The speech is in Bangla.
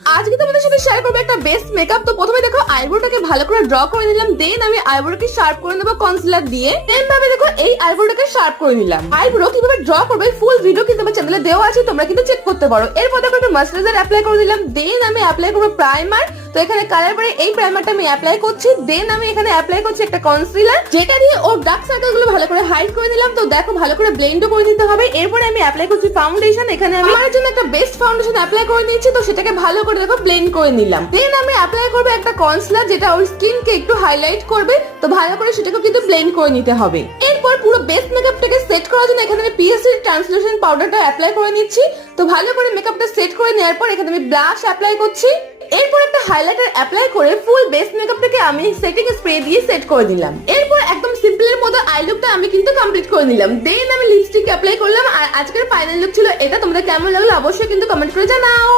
আজকে তোমাদের সাথে শেয়ার করবো একটা বেস্ট মেকআপ। তো প্রথমে দেখো আইব্রোটাকে ভালো করে ড্র করে নিলাম, দেন আমি আইব্রোটাকে শার্প করে নেবো কনসিলার দিয়ে। দেন ভাবে দেখো এই আইব্রোটাকে শার্প করে নিলাম। আইব্রো কিভাবে ড্র করবে ফুল ভিডিও কিন্তু আমার চ্যানেলে দেওয়া আছে, তোমরা কিন্তু চেক করতে পারো। এরপর দেখো একটু ময়েশ্চারাইজার অ্যাপ্লাই করে দিলাম, দেন আমি অ্যাপ্লাই করবো প্রাইমার। তো এখানে কালার পরে এই প্রাইমারটা আমি অ্যাপ্লাই করছি, দেন আমি এখানে অ্যাপ্লাই করছি একটা কনসিলার, যেটা দিয়ে ওর ডার্ক সার্কেল গুলো ভালো করে হাইড করে নিলাম। তো দেখো ভালো করে ব্লেন্ডও করে নিতে হবে। এরপরে আমি অ্যাপ্লাই করছি ফাউন্ডেশন। এখানে আমি আমার জন্য একটা বেস্ট ফাউন্ডেশন অ্যাপ্লাই করে নিয়েছি, তো সেটাকে ভালো করে দেখো ব্লেন্ড করে নিলাম। দেন আমি অ্যাপ্লাই করবো একটা কনসিলার, যেটা ওর স্কিনকে একটু হাইলাইট করবে। তো ভালো করে সেটাকে কিন্তু ব্লেন্ড করে নিতে হবে। এরপর পুরো বেস্ট মেকআপটাকে সেট করার জন্য এখানে আমি পিএসসি ট্রান্সলুসেন্ট পাউডারটা অ্যাপ্লাই করে নিচ্ছি। তো ভালো করে মেকআপটা সেট করে নেওয়ার পর এখানে আমি ব্লাশ অ্যাপ্লাই করছি। এরপর একটা হাইলাইটার অ্যাপ্লাই করে ফুল বেস মেকআপটাকে আমি সেটিং স্প্রে দিয়ে সেট করে দিলাম। এরপর একদম সিম্পলের মতো আই লুকটা আমি কিন্তু কমপ্লিট করে নিলাম। দেন আমি লিপস্টিক অ্যাপ্লাই করলাম। আর আজকের ফাইনাল লুক ছিল এটা। তোমাদের কেমন লাগলো অবশ্যই কিন্তু কমেন্ট করে জানাও।